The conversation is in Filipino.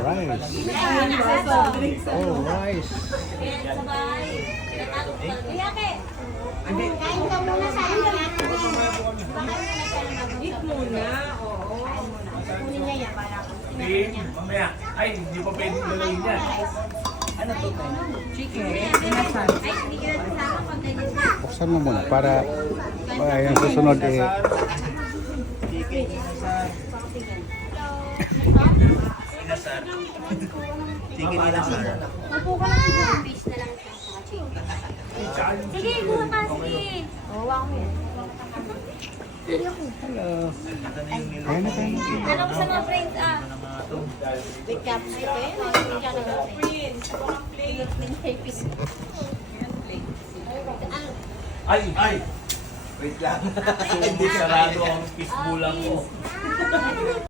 rice. Oh, rice. Kain ka muna sa iyo. Eat muna, oo. Kunin niya yan para Mamaya. Ay, hindi pa pwedeng gawin yan. Chicken, inasal. ay, hindi ka na sasama pag ganyan. Buksan mo muna para yung susunod eh. Sige nila sir. Upo ka lang dito. Fish na lang siya sa chicken. Sige, kuha ka. Sige. Oo, ako yan. Hello. Ayan na tayo. Ano ko sa mga friends with caps ito yun. Hindi ka na Ay! Ay! Wait lang. Hindi sarado ang fishbowl ko.